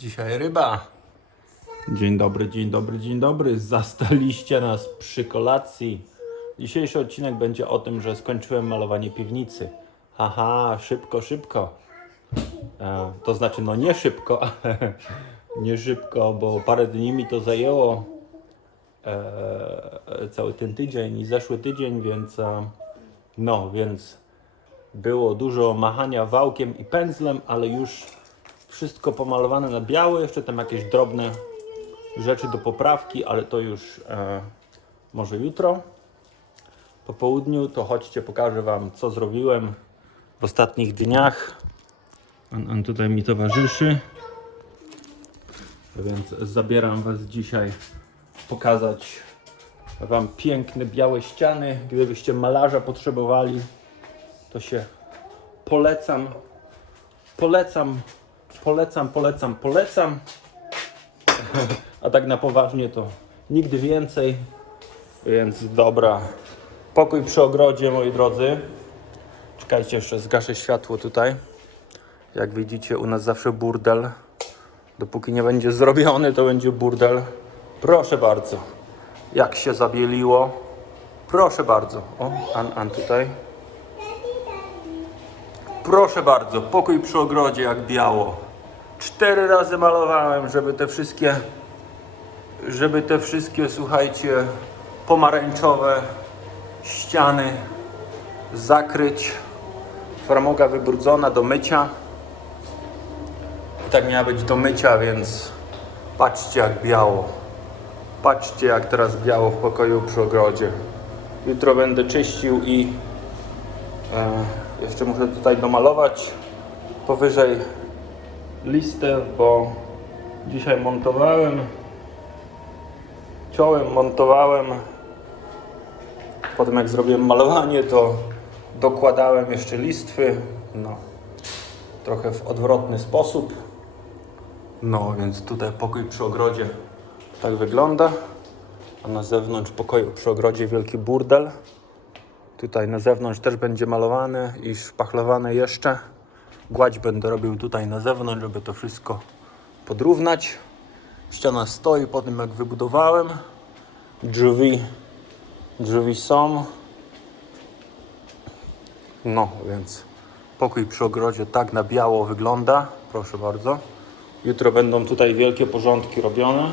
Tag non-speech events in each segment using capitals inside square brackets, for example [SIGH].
Dzisiaj ryba. Dzień dobry, dzień dobry, dzień dobry. Zastaliście nas przy kolacji. Dzisiejszy odcinek będzie o tym, że skończyłem malowanie piwnicy. Haha, szybko, szybko. E, to znaczy, no nie szybko, [LAUGHS] nie szybko, bo parę dni mi to zajęło. E, cały ten tydzień i zeszły tydzień, więc e, no, więc było dużo machania wałkiem i pędzlem, ale już wszystko pomalowane na biało, jeszcze tam jakieś drobne rzeczy do poprawki, ale to już e, może jutro po południu, to chodźcie, pokażę Wam co zrobiłem w ostatnich dniach. On, on tutaj mi towarzyszy, więc zabieram Was dzisiaj pokazać Wam piękne białe ściany. Gdybyście malarza potrzebowali, to się polecam, polecam, polecam, polecam, polecam. A tak na poważnie to nigdy więcej. Więc dobra. Pokój przy ogrodzie, moi drodzy. Czekajcie, jeszcze zgaszę światło tutaj. Jak widzicie, u nas zawsze burdel. Dopóki nie będzie zrobiony, to będzie burdel. Proszę bardzo. Jak się zabieliło. Proszę bardzo. O, An, An tutaj. Proszę bardzo, pokój przy ogrodzie jak biało. Cztery razy malowałem, żeby te wszystkie, żeby te wszystkie, słuchajcie, pomarańczowe ściany zakryć. Framuga wybrudzona do mycia. I tak miała być do mycia, więc patrzcie jak biało. Patrzcie jak teraz biało w pokoju przy ogrodzie. Jutro będę czyścił i E, jeszcze muszę tutaj domalować powyżej listę, bo dzisiaj montowałem, ciąłem, montowałem. Potem jak zrobiłem malowanie, to dokładałem jeszcze listwy. No, trochę w odwrotny sposób. No, więc tutaj pokój przy ogrodzie tak wygląda. A na zewnątrz pokoju przy ogrodzie wielki burdel. Tutaj na zewnątrz też będzie malowane i szpachlowane jeszcze. Gładź będę robił tutaj na zewnątrz, żeby to wszystko podrównać. Ściana stoi po tym jak wybudowałem. Drzwi, drzwi są. No więc pokój przy ogrodzie tak na biało wygląda. Proszę bardzo. Jutro będą tutaj wielkie porządki robione.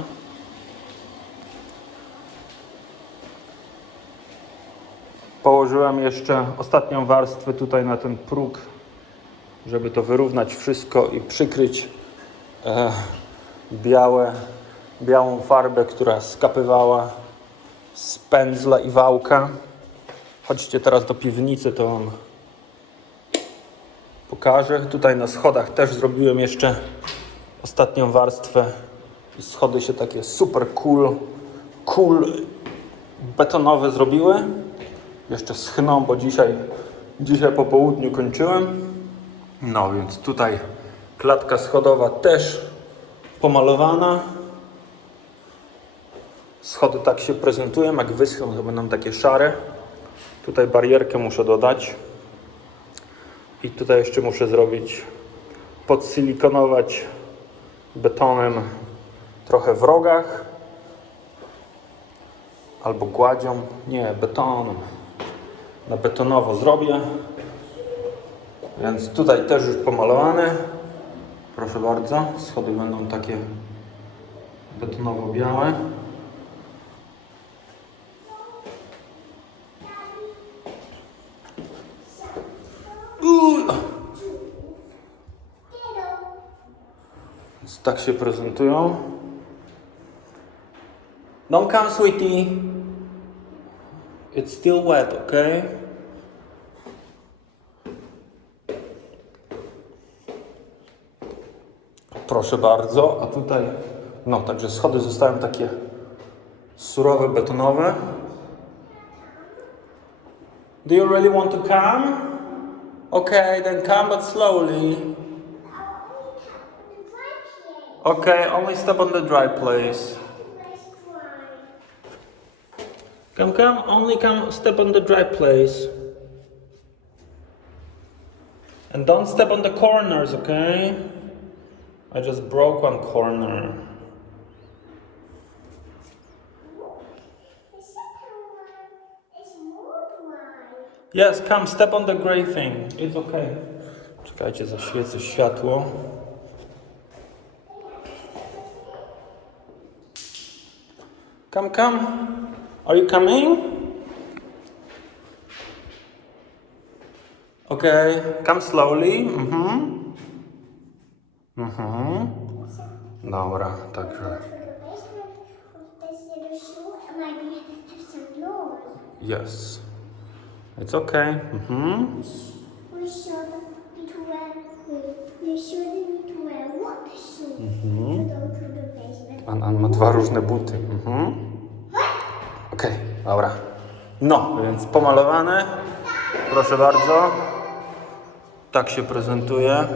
Położyłem jeszcze ostatnią warstwę tutaj na ten próg, żeby to wyrównać wszystko i przykryć e, białe, białą farbę, która skapywała z pędzla i wałka. Chodźcie teraz do piwnicy, to Wam pokażę. Tutaj na schodach też zrobiłem jeszcze ostatnią warstwę schody się takie super cool, cool betonowe zrobiły jeszcze schną, bo dzisiaj, dzisiaj po południu kończyłem. No więc tutaj klatka schodowa też pomalowana. Schody tak się prezentują, jak wyschną to będą takie szare. Tutaj barierkę muszę dodać. I tutaj jeszcze muszę zrobić, podsilikonować betonem trochę w rogach. Albo gładzią, nie, betonem na betonowo zrobię. Więc tutaj też już pomalowane. Proszę bardzo, schody będą takie betonowo-białe. Więc tak się prezentują. Don't come, sweetie. It's still wet, okay? Proszę bardzo, a tutaj, no także schody zostają takie surowe, betonowe. Do you really want to come? Okay, then come but slowly. Okay, only step on the dry place. Come, come, only come step on the dry place. And don't step on the corners, okay? I just broke one corner. Yes, come step on the gray thing. It's okay. Czekajcie, zaświecę światło. Come, come. Are you coming? Okay, come slowly. Mhm. Mhm. Dobra, także. Yes. It's okay. Mhm. Basement. On, on ma dwa różne buty. Mhm. Okej, dobra. No, więc pomalowane. Proszę bardzo. Tak się prezentuje.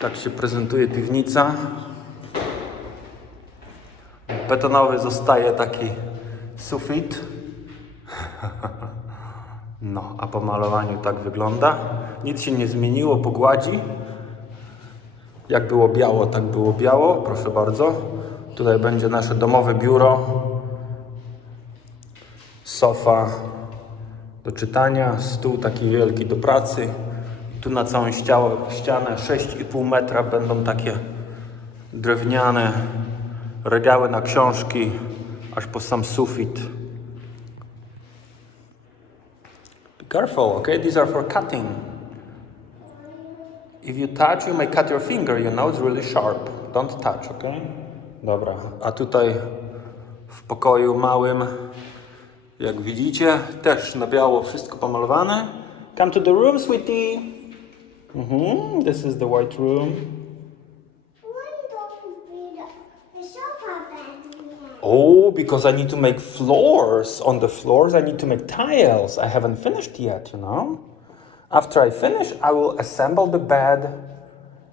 Tak się prezentuje piwnica. Betonowy zostaje taki sufit. [LAUGHS] No, a po malowaniu tak wygląda. Nic się nie zmieniło po gładzi. Jak było biało, tak było biało. Proszę bardzo. Tutaj będzie nasze domowe biuro. Sofa do czytania, stół taki wielki do pracy. Tu na całą ściałę, ścianę 6,5 metra będą takie drewniane regały na książki, aż po sam sufit. Be careful, okay? These are for cutting. If you touch, you may cut your finger, you know, it's really sharp. Don't touch, ok? Dobra, a tutaj w pokoju małym, jak widzicie, też na biało wszystko pomalowane. Come to the room, sweetie. Mhm, this is the white room. Why don't we the, the sofa bed we have? Oh, because I need to make floors. On the floors, I need to make tiles. I haven't finished yet, you know? After I finish, I will assemble the bed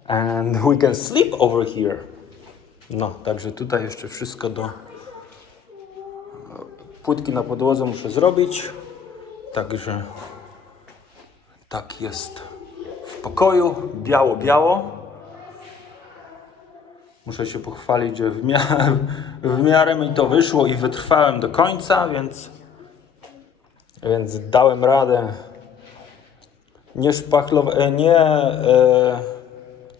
and we can sleep over here. No, także tutaj jeszcze wszystko do płytki na podłodze muszę zrobić. Także tak jest pokoju. Biało, biało. Muszę się pochwalić, że w miarę, [LAUGHS] w miarę mi to wyszło i wytrwałem do końca, więc, więc dałem radę. Nie szpachlowałem, nie, e,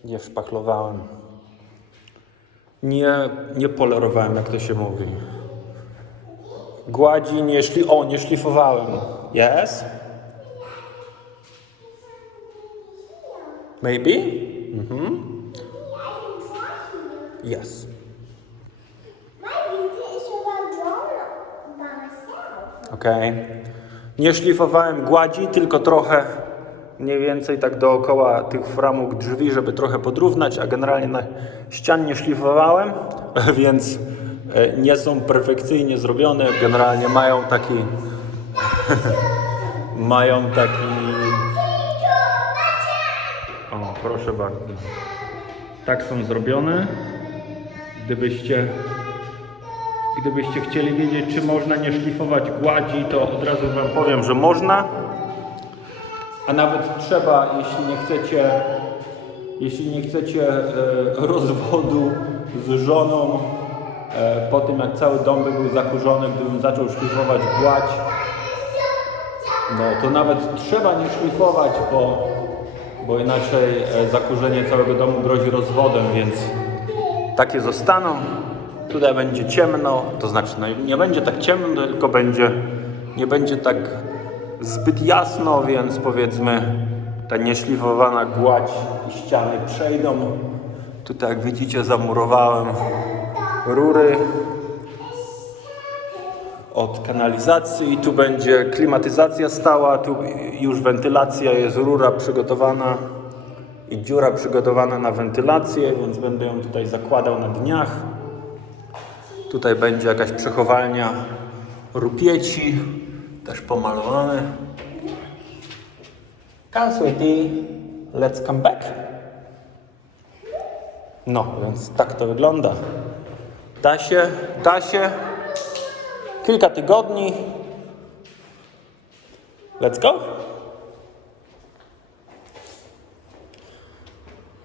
nie szpachlowałem. Nie, nie polerowałem, jak to się mówi. Gładzi nie szli, o, nie szlifowałem. Yes? Maybe? Yes. By myself. Okej. Nie szlifowałem gładzi, tylko trochę mniej więcej tak dookoła tych framug drzwi, żeby trochę podrównać, a generalnie na ścian nie szlifowałem, [LAUGHS] więc e, nie są perfekcyjnie zrobione. Generalnie mają taki [LAUGHS] mają taki proszę bardzo. Tak są zrobione. Gdybyście Gdybyście chcieli wiedzieć, czy można nie szlifować gładzi, to od razu Wam powiem, że można. A nawet trzeba, jeśli nie chcecie, jeśli nie chcecie e, rozwodu z żoną, e, po tym jak cały dom by był zakurzony, gdybym zaczął szlifować gładź, no to nawet trzeba nie szlifować, bo, bo inaczej e, zakurzenie całego domu grozi rozwodem, więc takie zostaną. Tutaj będzie ciemno, to znaczy no, nie będzie tak ciemno, tylko będzie, nie będzie tak zbyt jasno, więc powiedzmy ta nieślifowana gładź i ściany przejdą. Tutaj jak widzicie zamurowałem rury od kanalizacji. Tu będzie klimatyzacja stała, tu już wentylacja jest, rura przygotowana i dziura przygotowana na wentylację, więc będę ją tutaj zakładał na dniach. Tutaj będzie jakaś przechowalnia rupieci, też pomalowane. Come sweetie, let's come back. No, więc tak to wygląda. Da się, da się. Kilka tygodni. Let's go.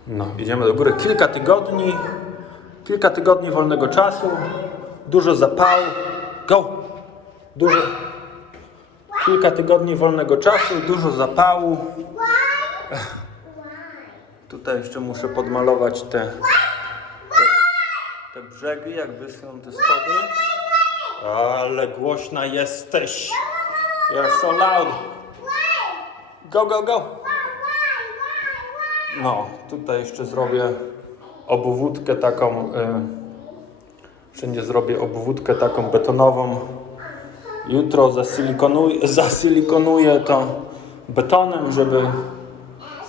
No, idziemy do góry. Kilka tygodni, kilka tygodni wolnego czasu, dużo zapału. Go! Dużo. Kilka tygodni wolnego czasu, dużo zapału. Tutaj jeszcze muszę podmalować te, te, te brzegi, jak wyschną te schody. Ale głośna jesteś. You're so loud. Go, go, go. No, tutaj jeszcze zrobię obwódkę taką. Y, wszędzie zrobię obwódkę taką betonową. Jutro zasilikonuję, zasilikonuję to betonem, żeby,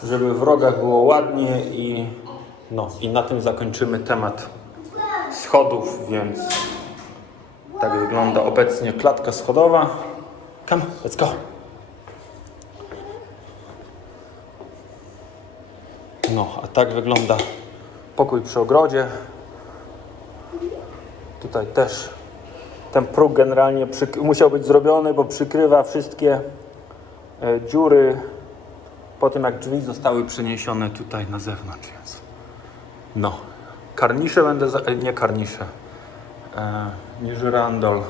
żeby w rogach było ładnie i, no, i na tym zakończymy temat schodów, więc tak wygląda obecnie klatka schodowa. Come, let's go. No, a tak wygląda pokój przy ogrodzie. Tutaj też ten próg generalnie musiał być zrobiony, bo przykrywa wszystkie e, dziury po tym, jak drzwi zostały przeniesione tutaj na zewnątrz. Więc no, karnisze będę, za- e, nie karnisze, e, nie żyrandol.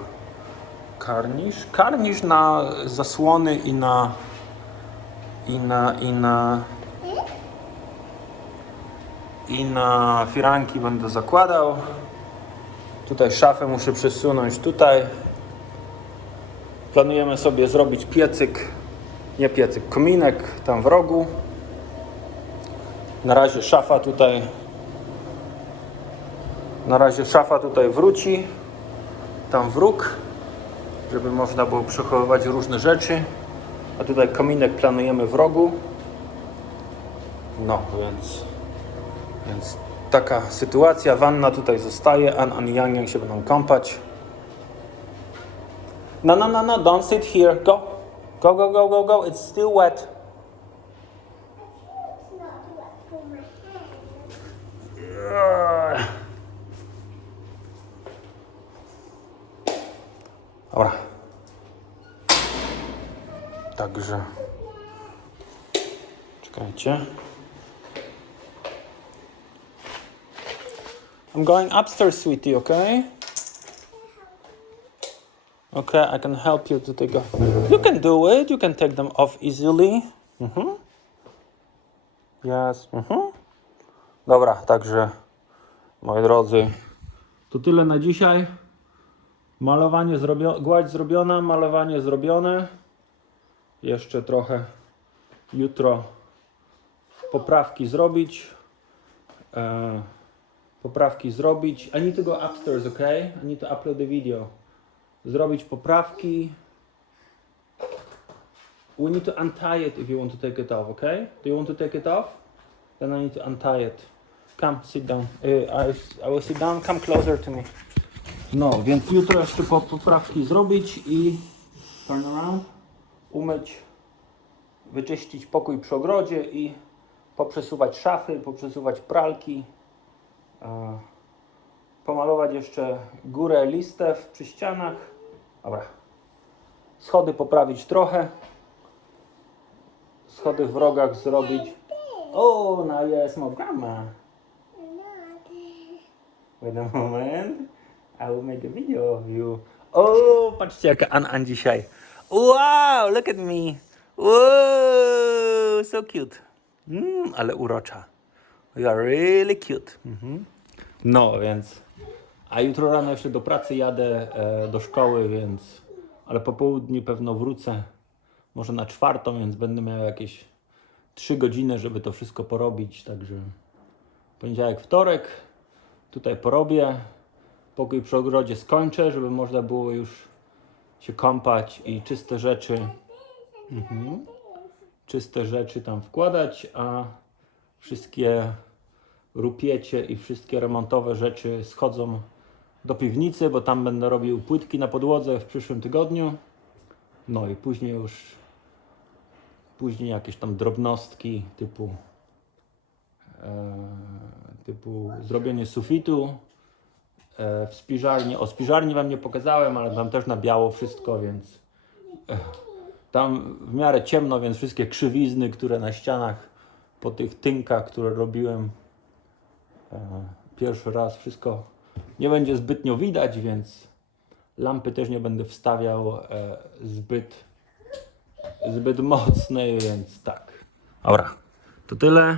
Karnisz? Karnisz na zasłony i na i na i na i na firanki będę zakładał. Tutaj szafę muszę przesunąć tutaj. Planujemy sobie zrobić piecyk, nie piecyk, kominek tam w rogu. Na razie szafa tutaj na razie szafa tutaj wróci. Tam wróg, żeby można było przechowywać różne rzeczy. A tutaj kominek planujemy w rogu. No, więc więc taka sytuacja, wanna tutaj zostaje, An An i Yang Yang się będą kąpać. No, no, no, no, don't sit here, go. Go, go, go, go, go, it's still wet. It's not wet for my hand. Dobra. Także. Czekajcie. I'm going upstairs, sweetie, okay? Okay, I can help you to take off. You can do it. You can take them off easily. Mhm. Yes. Mhm. Dobra, także moi drodzy, to tyle na dzisiaj. Malowanie zrobione, gładź zrobiona, malowanie zrobione. Jeszcze trochę jutro poprawki zrobić. E, poprawki zrobić. I need to go upstairs, okay? I need to upload the video. Zrobić poprawki. We need to untie it if you want to take it off, okay? Do you want to take it off? Then I need to untie it. Come, sit down. Uh, I, I will sit down. Come closer to me. No, więc jutro jeszcze po poprawki zrobić i turn around, umyć, wyczyścić pokój przy ogrodzie i poprzesuwać szafy, poprzesuwać pralki, e, pomalować jeszcze górę listew przy ścianach. Dobra. Schody poprawić trochę. Schody w rogach zrobić. O, no jest my grandma. Wait a moment. I will make a video of you. O, patrzcie jaka An An dzisiaj. Wow, look at me. Wow, so cute. Mm, ale urocza. You are really cute. Mhm. No, więc. A jutro rano jeszcze do pracy jadę, e, do szkoły, więc. Ale po południu pewno wrócę. Może na czwartą, więc będę miał jakieś 3 godziny, żeby to wszystko porobić. Także poniedziałek, wtorek. Tutaj porobię. Pokój przy ogrodzie skończę, żeby można było już się kąpać i czyste rzeczy. Mhm. Czyste rzeczy tam wkładać, a wszystkie rupiecie i wszystkie remontowe rzeczy schodzą do piwnicy, bo tam będę robił płytki na podłodze w przyszłym tygodniu. No i później już później jakieś tam drobnostki typu e, typu zrobienie sufitu w spiżarni. O spiżarni wam nie pokazałem, ale tam też na biało wszystko, więc e, tam w miarę ciemno, więc wszystkie krzywizny, które na ścianach po tych tynkach, które robiłem e, pierwszy raz, wszystko nie będzie zbytnio widać, więc lampy też nie będę wstawiał e, zbyt, zbyt mocnej, więc tak. Dobra, to tyle.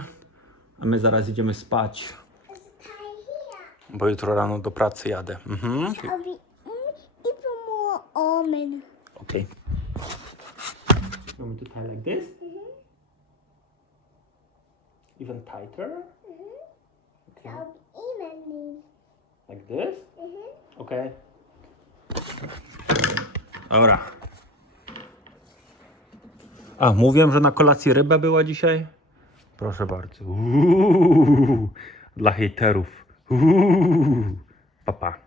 A my zaraz idziemy spać, There's a tie here. Bo jutro rano do pracy jadę. Mhm. Mm, even more almond. Okay. You want me to tie like this? Even tighter? Okay. I'll be even Like this? Mhm. Okay. Dobra. A, mówiłem, że na kolacji ryba była dzisiaj? Proszę bardzo. Uuu, dla hejterów. Uuu, papa.